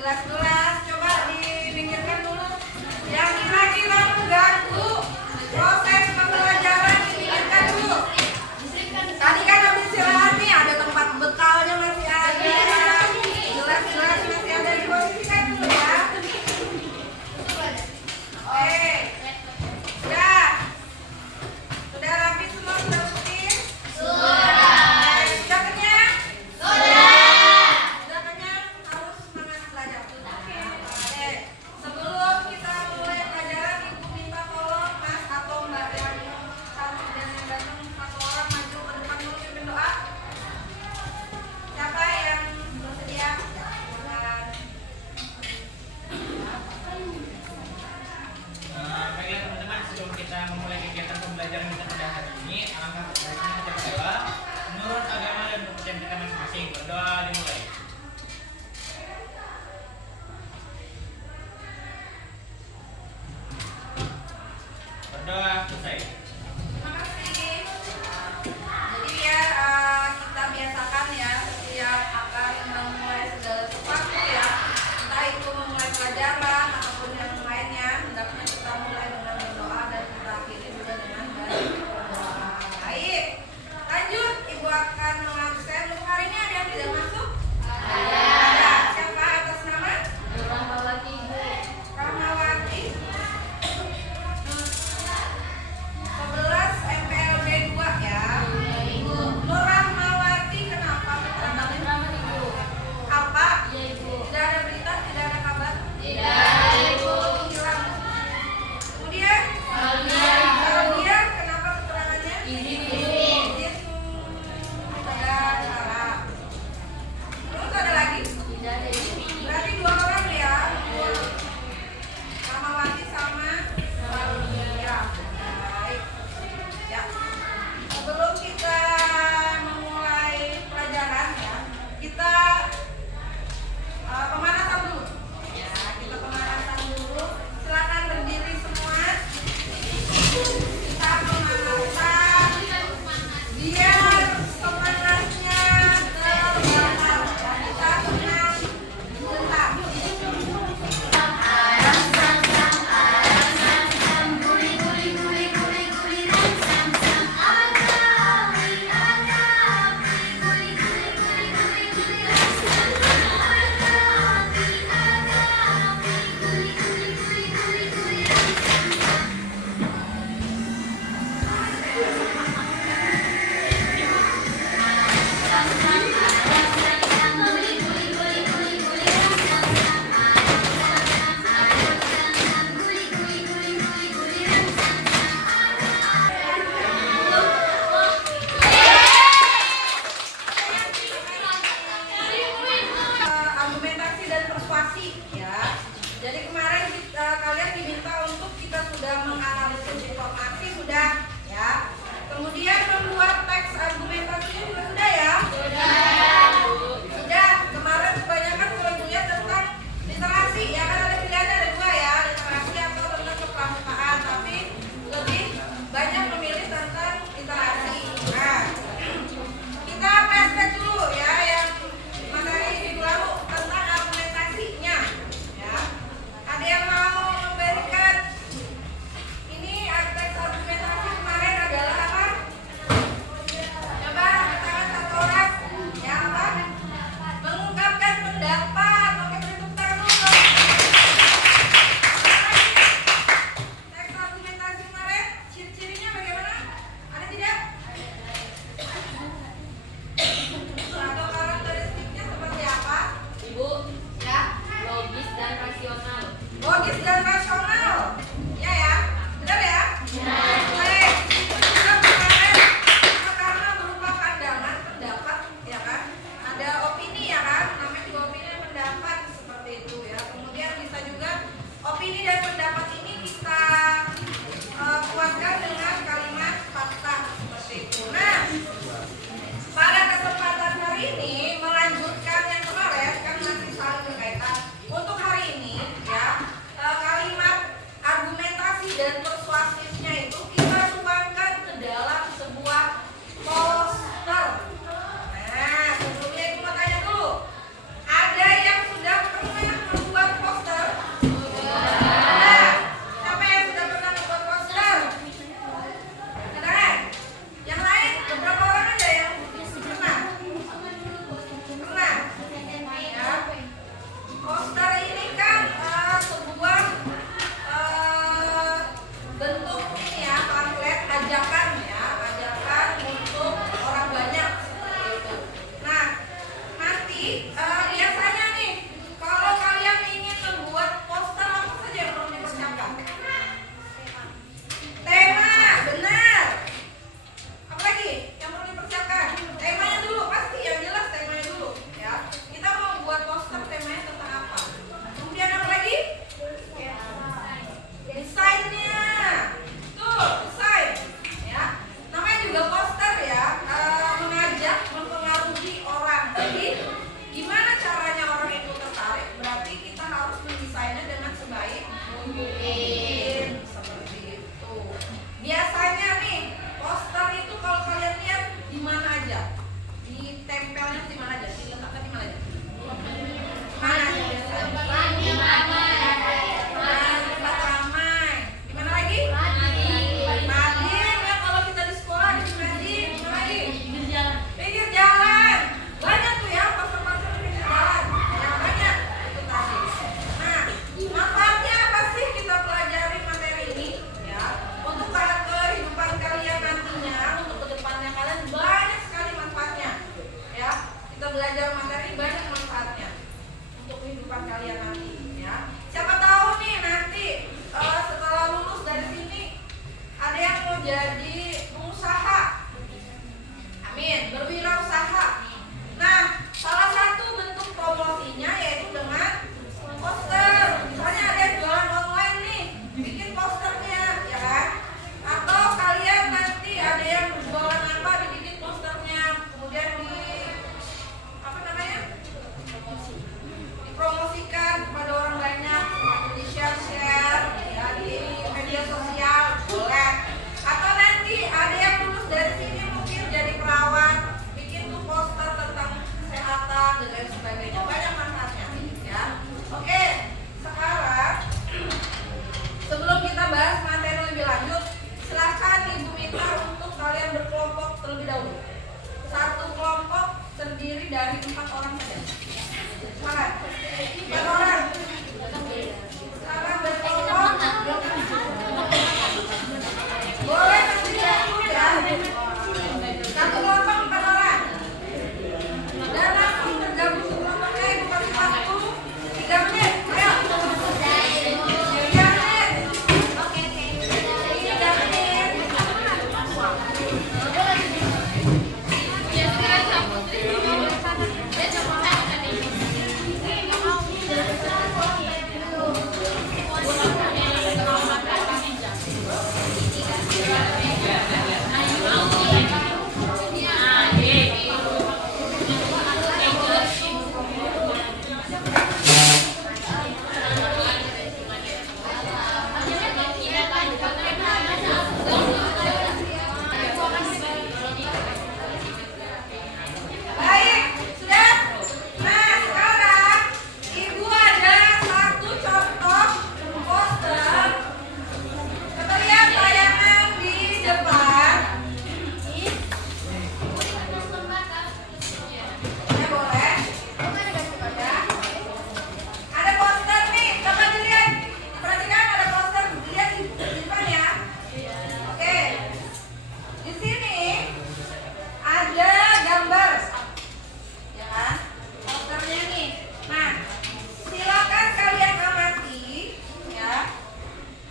gelas-gelas coba dipinggirkan dulu. Yang kira-kira mengganggu proses pembelajaran dipinggirkan dulu. Tadi kan habis istirahat nih, ada tempat bekalnya masih ada. Gelas-gelas masih ada, diposisikan dulu ya. Oke. Sudah rapi semua, sudah bersih? Sudah kenyang? Sudah kenyang? Harus semangat belajar. Oke. Sebelum kita mulai pelajaran, Ibu minta tolong Mas atau Mbak yang satu dan yang datang satu orang maju ke depan dulu pimpin doa. Siapa yang bersedia? Silakan. Baiklah teman-teman, sebelum kita memulai kegiatan pembelajaran kita pada hari ini, alangkah baiknya kita berdoa menurut agama dan kepercayaan kita masing-masing. Berdoa dimulai. Berdoa selesai. Terima kasih. Jadi ya kita biasakan ya setiap akan memulai segala sesuatu ya, entah itu memulai pelajaran ataupun yang lainnya, hendaknya kita mulai dengan berdoa dan kita akhiri juga dengan berdoa. Baik, lanjut. Ibu akan mengabsen. Untuk hari ini ada yang tidak masuk? Ada. Siapa atas nama? Rahmawati. Rahmawati. 11 MPLB 2 ya. Nur Rahmawati kenapa? Apa? Tidak ada berita, tidak ada kabar? Hilang. Kemudian? Dia kenapa keterangannya? Izin. Tidak salah. Terus ada lagi? Berarti 2 orang ya. Rahmawati sama ya. Baik. Ya. Sebelum kita memulai pelajaran ya, kita pemanasan dulu. Ya, kita pemanasan dulu. Silakan berdiri semua. Kita pemanasan biar semangatnya terbakar. Kita tenang sebentar. Argumentasi dan persuasi ya. Jadi kemarin kalian diminta untuk kita sudah menganalisis informasi sudah ya. Kemudian membuat teks argumentasi juga sudah ya. Sudah. Kemarin kebanyakan kalau lihat tentang literasi ya, kan ada pilihannya ada 2 ya, literasi atau tentang kepramukaan, tapi lebih banyak memilih tentang literasi. Nah, kita flashback dulu ya yang materi minggu lalu tentang argumentasinya ya. Ada yang mau memberikan ini teks argumentasi kemarin adalah biasanya nih kalau kalian ingin membuat poster apa saja yang perlu dipersiapkan? Tema, benar. Apa lagi yang perlu dipersiapkan? Temanya dulu, pasti yang jelas temanya dulu ya. Kita mau buat poster, temanya tentang apa? Kemudian apa lagi? Desainnya. Tuh, desain ya. Namanya juga poster ya, mengajak, mempengaruhi orang. Jadi gimana caranya orang itu tertarik? Berarti kita harus mendesainnya dengan sebaik mungkin. Seperti itu. Biasanya nih, poster itu kalau kalian lihat di mana aja? Ditempelnya di mana aja? Diletakkan di mana aja? Mana aja biasanya? Di mana? Tempat ramai. Di mana lagi? Mading ya, kalau kita di sekolah di mading. Di mana lagi? Pinggir jalan. Banyak tuh ya poster-poster di pinggir jalan. Ya banyak itu tadi. Nah, manfaatnya apa sih kita pelajari materi ini? Ya, untuk kehidupan kalian nantinya, untuk kedepannya kalian banyak sekali manfaatnya. Ya, kita belajar materi banyak manfaatnya untuk kehidupan kalian nanti. Ya, siapa tahu nih nanti setelah lulus dari sini ada yang mau jadi pengusaha. Amin, berwirausaha. Nah, salah satu bentuk promosinya yaitu dengan poster. Misalnya ada yang jualan online nih, bikin posternya, ya kan? Atau kalian nanti ada yang jualan apa, dibikin posternya, kemudian apa namanya? Dipromosikan kepada orang banyak, di share ya di media sosial, boleh. Atau nanti ada yang lulus dari sini mungkin jadi perawat, bikin tuh poster tentang kesehatan dan lain sebagainya, banyak manfaatnya ya. Oke, sekarang sebelum kita bahas materi lebih lanjut, silakan Ibu minta untuk kalian berkelompok terlebih dahulu. Satu kelompok terdiri dari 4 orang saja. Semangat. 4 orang. Sekarang berkelompok. Boleh terdiri dulu ya. Satu kelompok 4 orang. Dan langsung tergabung ke kelompoknya. Ibu kasih waktu 3 menit. Ayo. 3 menit. 3 menit. Baik, sudah? Nah, sekarang Ibu ada satu contoh poster. Coba lihat tayangan di depan. Ya boleh. Ya. Ada poster nih, coba dilihat. Perhatikan ada poster, lihat di depan ya. Oke. Di sini ada gambar, ya kan? Posternya nih. Nah, silakan kalian amati, ya.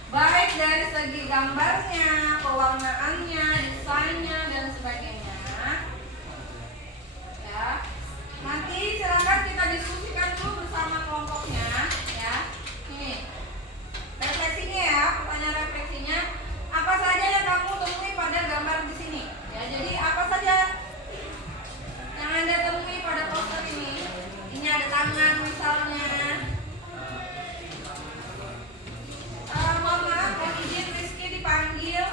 Baik dari segi gambarnya, pewarnaannya, desainnya dan sebagainya. Ya. Nanti silakan kita diskusikan dulu bersama kelompoknya, ya. Nih. Refleksinya ya, pertanyaan refleksinya. Apa saja yang kamu temui pada gambar di sini? Ya, jadi apa saja yang Anda temui pada poster ini? Ini ada tangan misalnya. Mohon maaf, mohon izin Rizky dipanggil.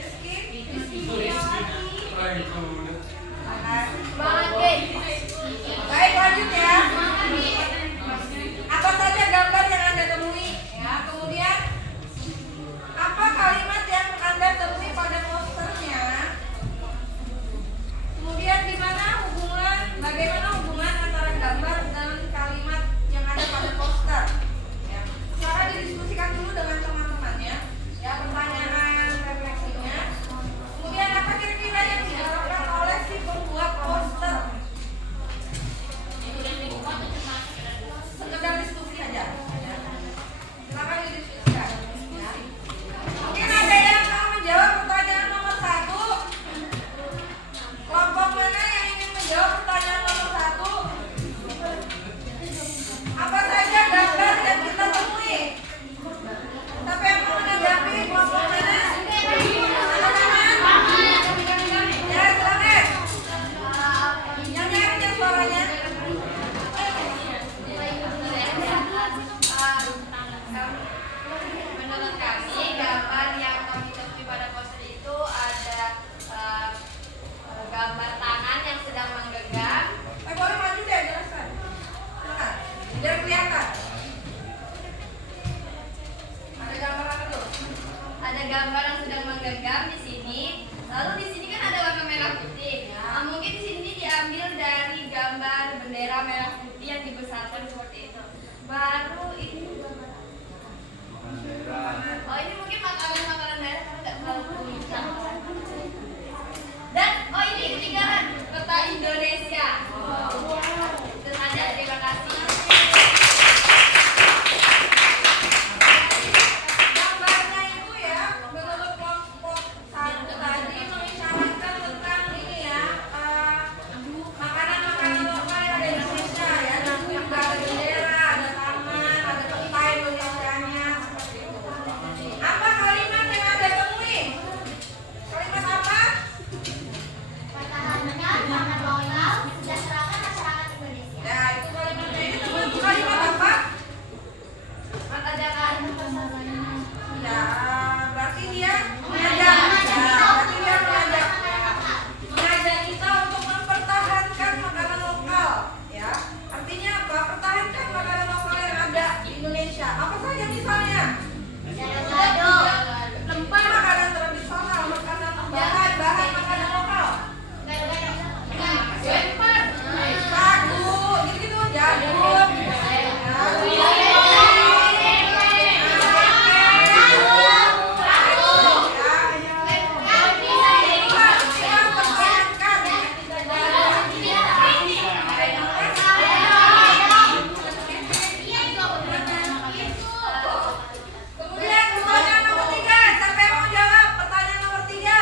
Rizky? Baik, lanjut ya. Apa saja gambar yang Anda temui? Ya, kemudian apa kalimat yang Anda temui pada posternya? Kemudian bagaimana hubungan antara gambar dan kalimat? bendera merah putih yang dibesarkan seperti itu. Baru ini oh ini mungkin makanan daerah karena nggak terlalu tulisan. Dan oh ini ketinggalan peta Indonesia. Itu saja, terima kasih. Gambarnya itu ya menurut kelompok satu tadi mengisyaratkan tentang ini ya makanan-makanan lokal yang ada di Indonesia ya. Yang ada bendera, ada taman, ada peta Indonesianya seperti itu. Apa kalimat yang Anda temui? Kalimat apa? Pertahankan pangan lokal, sejahterakan masyarakat Indonesia. Ya, itu kalimatnya ini termasuk kalimat apa? Mengajarkan Ya, berarti dia mengajak. Ya, berarti dia mengajak. Mengajak kita untuk mempertahankan makanan lokal. Ya, artinya apa? Pertahankan makanan lokal yang ada di Indonesia. Apa saja misalnya? gado, Lempar makanan tradisional, makanan bahan makanan lokal. Sagu, gitu jagung. Kemudian pertanyaan nomor 3, siapa yang mau jawab? Pertanyaan nomor 3.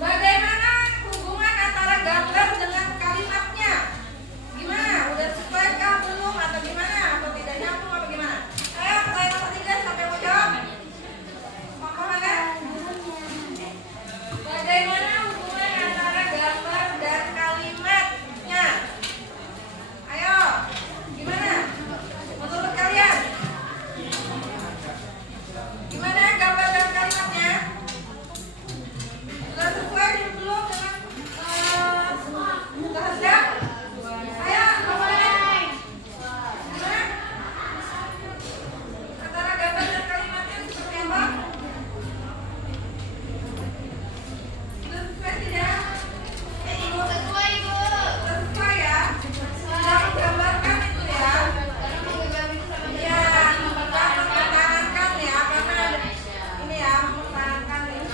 Bagaimana hubungan antara gambar dengan kalimatnya? Gimana? Udah sesuaikah belum atau gimana? Atau tidak nyambung atau gimana? Ayo pertanyaan nomor 3, siapa yang mau jawab? Mana? Bagaimana hubungan antara gambar dan kalimatnya? Ayo, gimana? Menurut kalian? Gimana gambar dan kalimatnya? Sudah sesuai belum dengan kehendak? Ayo, kembali. Gimana? Antara gambar dan kalimatnya seperti apa? Sudah sesuai tidak? Ibu. Sudah sesuai ya? Sudah menggambarkan itu ya? Iya, mempertahankan ya, karena ini ya mempertahankan ini.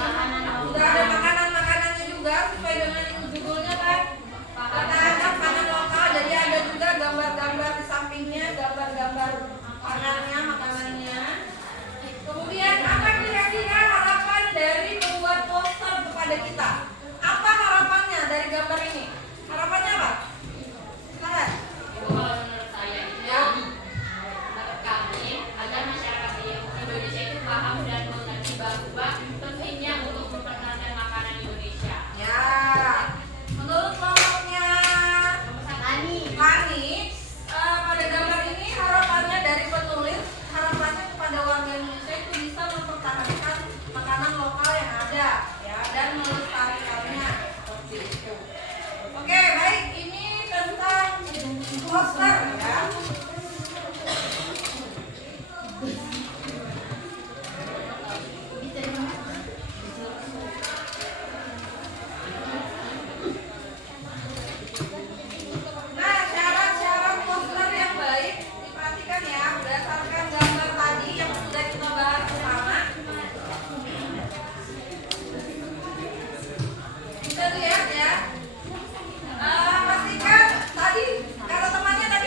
Sudah ada makanan-makanannya juga sesuai dengan judulnya kan. Pertahankan pangan lokal, jadi ada juga gambar-gambar di sampingnya, gambar-gambar pangannya, makanannya. Kemudian apa kira-kira harapan dari membuat poster kepada kita? Apa harapannya dari gambar ini? Harapannya apa? Silakan. Menurut saya Ya. menurut kami agar masyarakat di Indonesia itu paham dan mengerti bahwa pentingnya untuk mempertahankan makanan Indonesia. Ya. Menurut kelompoknya Hani, pada gambar ini harapannya dari penulis, harapannya kepada warga Indonesia itu bisa mempertahankan makanan lokal yang ada, ya, dan melestarikannya seperti itu. Oke, baik, ini tentang poster ya. Nah, syarat-syarat poster yang baik diperhatikan ya, berdasarkan gambar tadi yang sudah kita bahas bersama. Kita lihat ya. Pastikan tadi, kalau temannya tadi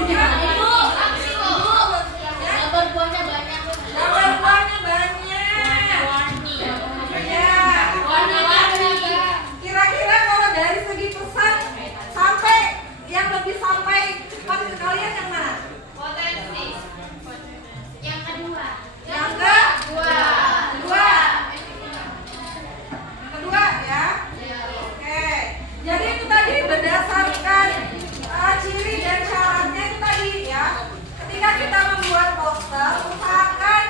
banyak. Ibu, ya. Gambar buahnya banyak. Gambar buahnya banyak. Ya. Warna-warni. Kira-kira kalau dari segi pesan sampai yang lebih sampai cepat ke kalian yang mana? Potensi. Yang kedua. Yang kedua. Kedua ya. Oke. Jadi itu tadi berdasarkan ciri dan syaratnya itu tadi ya. Ketika kita membuat poster, usahakan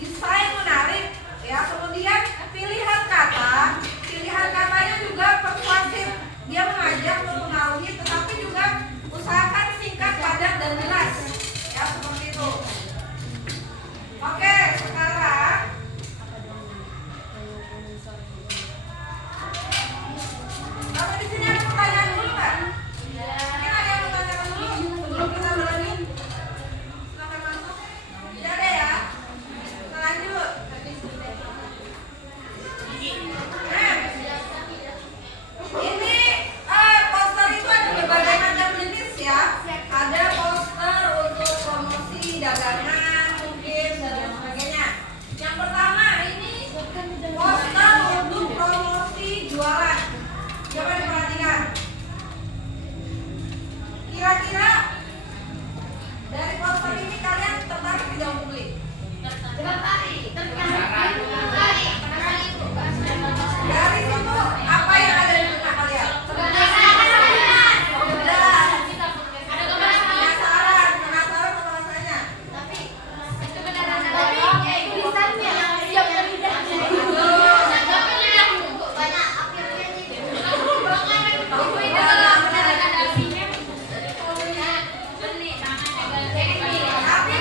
desain menarik ya. Kemudian pilihan kata, pilihan katanya juga persuasif. Dia mengajak mempengaruhi, tetapi juga usahakan singkat, padat dan jelas. Ya seperti itu. Oke, sekarang kalau di sini ada pertanyaan dulu nggak? Mungkin ada yang mau tanyakan dulu sebelum kita berlanjut. Silakan masuk. Tidak ada ya? Kita lanjut. Ini poster itu ada berbagai macam jenis ya. Ada poster untuk promosi dagangan mungkin dan lain sebagainya. Yang pertama ini poster untuk promosi jualan. Coba diperhatikan. Kira-kira dari poster ini kalian tertarik tidak untuk beli? Dari situ apa yang ada di benak kalian? Penasaran apa rasanya? Tapi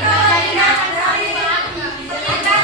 kalau dilihat dari sekitar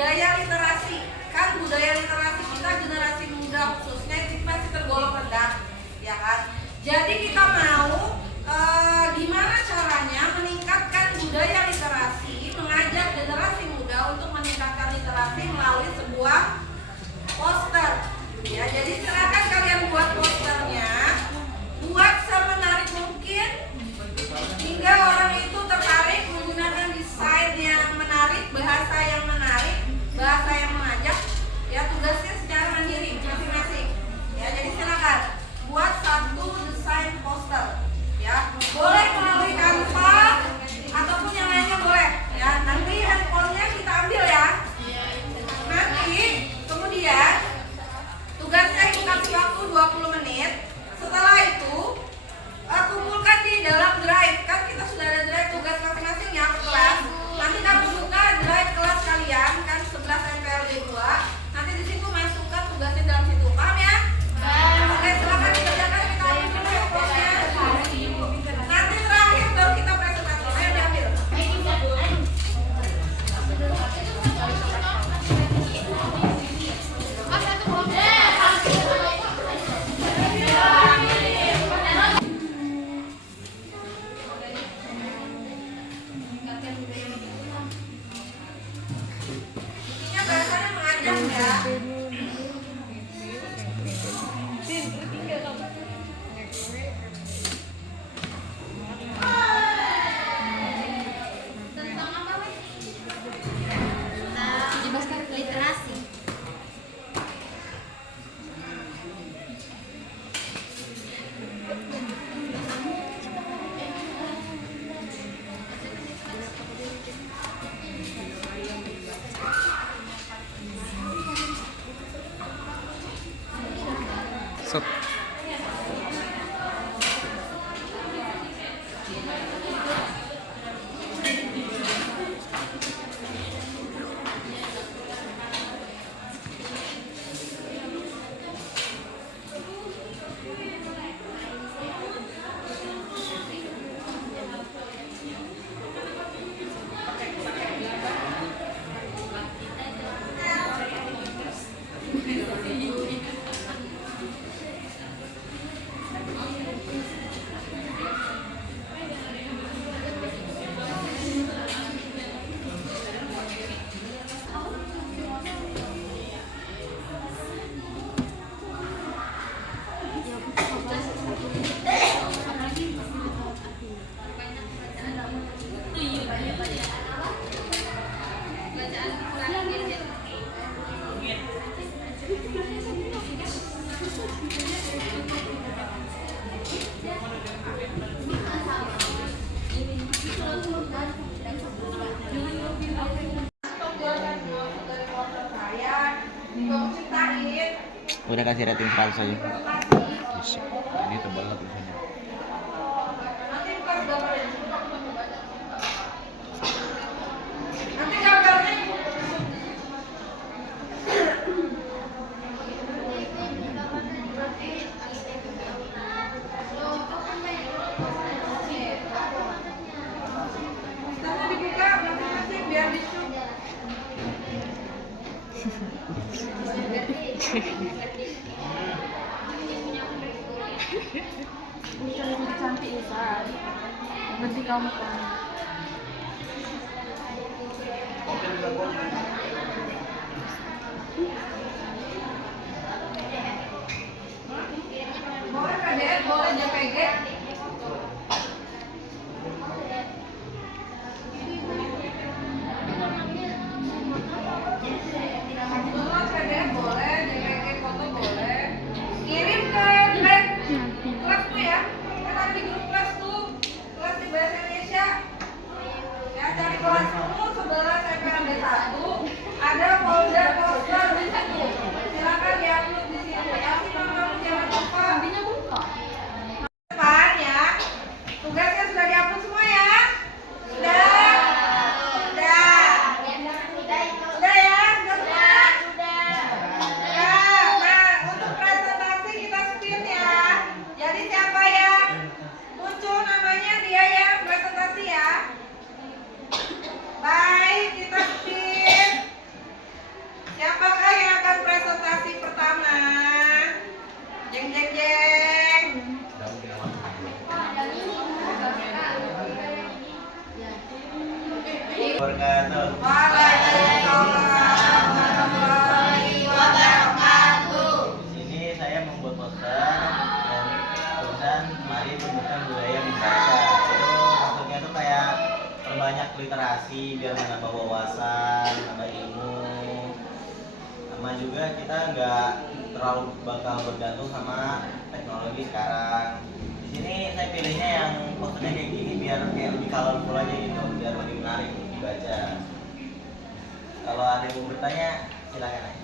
budaya literasi. Kan budaya literasi kita generasi muda khususnya itu masih tergolong rendah, ya kan? Jadi kita mau gimana caranya meningkatkan budaya literasi, mengajak generasi muda untuk meningkatkan literasi melalui sebuah poster. Ya, jadi silakan kalian buat posternya, buat semenarik mungkin hingga orang itu tertarik menggunakan desain yang menarik, bahasa yang menarik, bahasa yang mengajak. Ya, tugasnya secara mandiri masing-masing. Ya, jadi silakan buat satu desain poster. Ya, boleh melalui Canva ataupun yang lainnya boleh. Ya, nanti handphonenya kita ambil ya. Nanti kemudian tugasnya itu kasih waktu 20 menit. Setelah itu kumpulkan di dalam drive. Kan kita sudah ada drive tugas masing-masing ya per kelas. Nanti kamu buka drive kelas kalian kan 11 MPLB 2. Nanti di situ masukkan tugasnya dalam situ. Paham ya? Oke, silakan dikerjakan, kita ambil dulu handphonenya. Nanti terakhir baru kita presentasi. Ayo diambil. Intinya bahasanya mengajak ya. Tentang apa, Wei? Tentang literasi. Set. Udah kasih rating 100 aja. Kasih. Ini tebal lah tulisannya. Nanti kelas berapa deh? Nanti gambarnya posternya dibuka masing-masing biar di-shoot. Bukan lebih cantik ya, Sar. Yang penting kamu kan. Boleh PDF, boleh JPG. Boleh PDF, boleh JPG foto boleh. Kirim ke drive kelas tuh ya. Kan ada di grup kelas tuh. Kelas di bahasa Indonesia. wabarakatuh. Waalaikumsalam warahmatullahi wabarakatuh. Di sini saya membuat poster dari tulisan mari tumbuhkan budaya membaca. Itu maksudnya tuh kayak perbanyak literasi biar menambah wawasan, menambah ilmu. Sama juga kita nggak terlalu bakal bergantung sama teknologi sekarang. Di sini saya pilihnya yang posternya kayak gini biar kayak lebih colorful aja gitu, biar lebih menarik untuk dibaca. Kalau ada yang mau bertanya, silakan aja.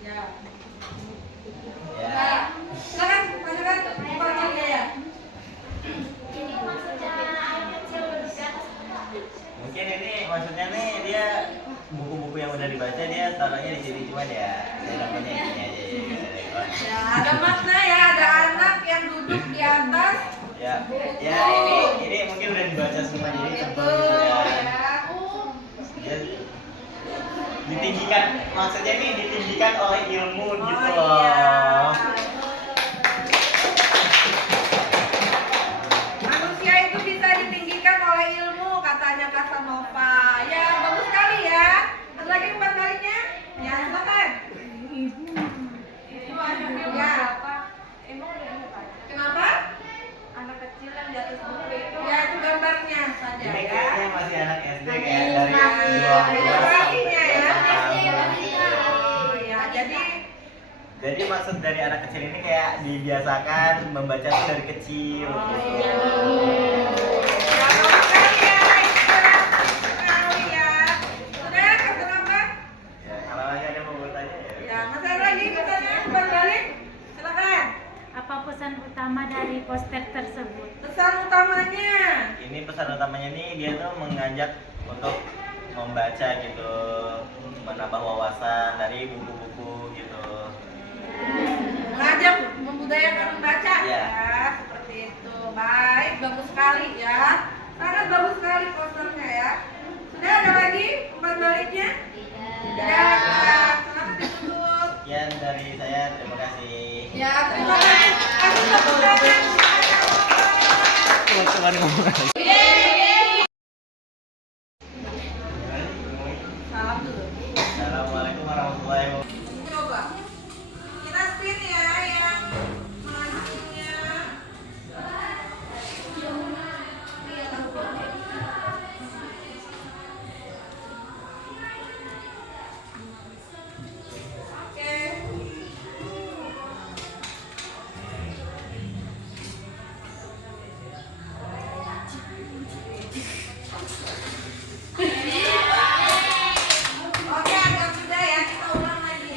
Ya. Ya. Nah, silakan lanjutkan pertanyaannya ya. Ini maksudnya air kecil lebih ke atas. Mungkin ini maksudnya nih dia buku-buku yang udah dibaca dia taruhnya di sini cuman ya saya namanya ini aja ya. Ya, ada makna ya, ada anak yang duduk di atas Ya, ya ini mungkin udah dibaca semua jadi gitu tebel gitu ya. ya. Dia ditinggikan, maksudnya nih ditinggikan oleh ilmu gitu Oh, iya. loh. Manusia itu bisa ditinggikan oleh ilmu, katanya Casanova. Ya, bagus sekali ya. Ada lagi umpan baliknya? Ya, silakan. Ya. Kenapa? Anak kecil yang di atas buku itu. Ya, itu gambarnya saja Ini ya. kayaknya masih anak SD kayak dari Nah, 12 ilustrasinya ya. sampai Oh, ya, jadi maksud dari anak kecil ini kayak dibiasakan membaca tuh dari kecil Oh, gitu. iya. Ya, bagus sekali ya. Sekali ya. Sudah, kenapa? Ya, kalau masih ada yang mau bertanya ya. Ya, masih ada lagi pertanyaan umpan balik? Silakan. Apa pesan utama dari poster tersebut? Pesan utamanya. Ini pesan utamanya nih dia tuh mengajak untuk membaca gitu, menambah wawasan dari buku-buku gitu. Mengajak membudayakan membaca Iya. ya, seperti itu. Baik, bagus sekali ya. Sangat bagus sekali posternya ya. Sudah ada lagi umpan baliknya? Tidak. Silakan ditutup. Sekian dari saya, terima kasih. Ya, terima kasih. Kasih tepuk tangan. Teman-teman ngomong aja. Salam dulu. Assalamualaikum warahmatullahi wabarakatuh. Coba. Kita spin ya yang majunya. Oke. Oke, agak sudah ya, kita ulang lagi.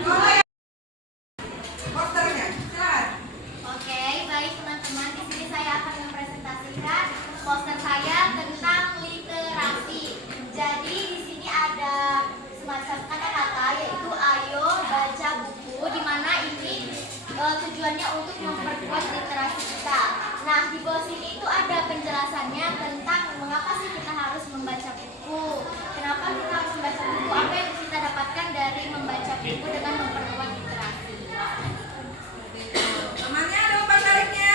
Boleh. Posternya, silakan. Oke, baik teman-teman. Di sini saya akan mempresentasikan poster saya tentang literasi. Jadi di sini ada semacam kata-kata yaitu ayo baca buku, di mana ini tujuannya untuk memperkuat literasi kita. Nah, di bawah sini itu ada penjelasannya tentang mengapa sih kita harus membaca buku. Kenapa kita harus membaca buku? Apa yang kita dapatkan dari membaca buku dengan memperkuat literasi? Temannya ada umpan baliknya?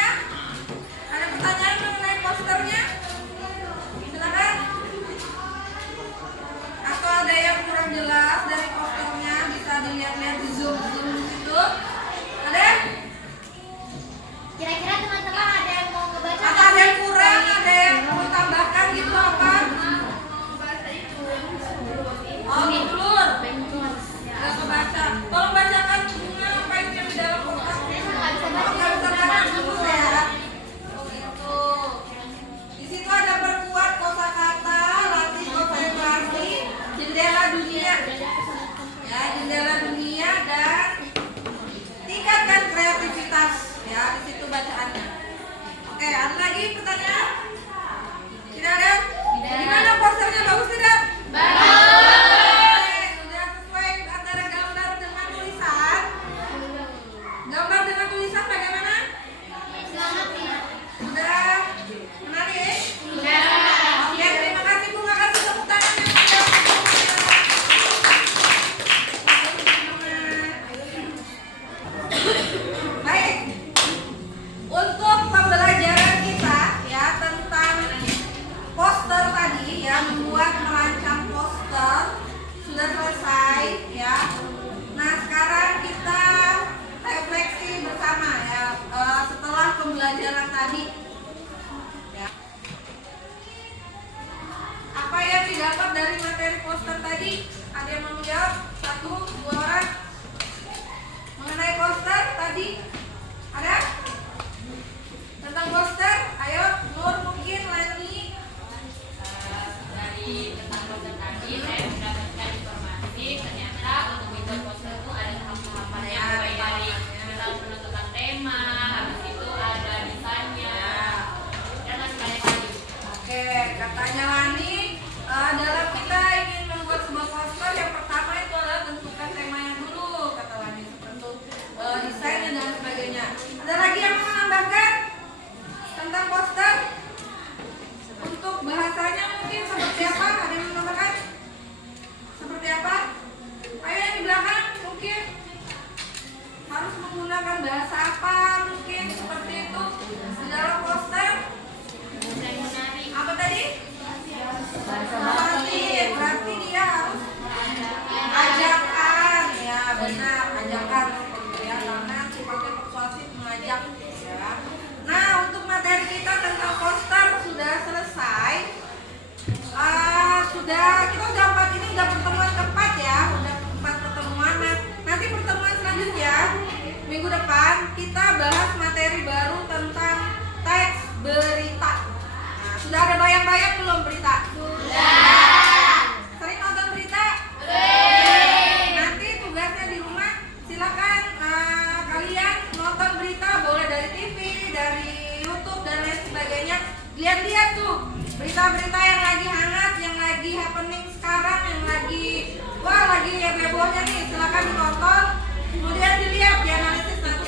Ada pertanyaan mengenai posternya? Silakan. Atau ada yang kurang jelas dari posternya bisa dilihat-lihat di zoom di situ. Ada? Kira-kira teman-teman ada yang mau ngebaca? Atau ada yang kurang? Ada yang mau tambahkan gitu apa? Oh, belum. Nggak kebaca. Tolong bacakan pembelajaran tadi. Ya. Apa yang didapat dari materi poster tadi? Ada yang mau menjawab? 1, 2 orang. Mengenai poster tadi, ada? Tentang poster, ayo Nur mungkin Lani. Dari tentang poster tadi saya mendapatkan informasi ternyata untuk membuat poster itu ada tahap-tahapannya, mulai dari kita menentukan tema, habis itu ada desainnya dan masih banyak lagi. Oke, katanya Lani, dalam kita ingin membuat sebuah poster, yang pertama itu adalah tentukan temanya dulu, kata Lani, tentu desainnya dan sebagainya. Ada lagi yang mau menambahkan tentang poster? Untuk bahasanya mungkin seperti apa? Ada yang mau menambahkan? Seperti apa? Ayo yang di belakang mungkin harus menggunakan bahasa apa? Mungkin seperti itu di dalam poster. Desain menarik. Apa tadi? Berarti dia harus ajakan, ya benar, ajakan seperti ya, karena sifatnya persuasif, mengajak ya. Nah, untuk materi kita tentang poster sudah selesai. Kita udah pertemuan keempat ya, udah 4 pertemuan. Nah, nanti pertemuan selanjutnya minggu depan kita bahas materi baru tentang teks berita. Nah, sudah ada bayang-bayang belum berita? Sudah. Sering nonton berita? Sering. Nanti tugasnya di rumah silakan kalian nonton berita, boleh dari TV, dari YouTube dan lain sebagainya. Lihat-lihat tuh berita-berita yang lagi hangat, yang lagi happening sekarang, yang lagi hebohnya nih, silakan ditonton. Kemudian dilihat, dianalisis nanti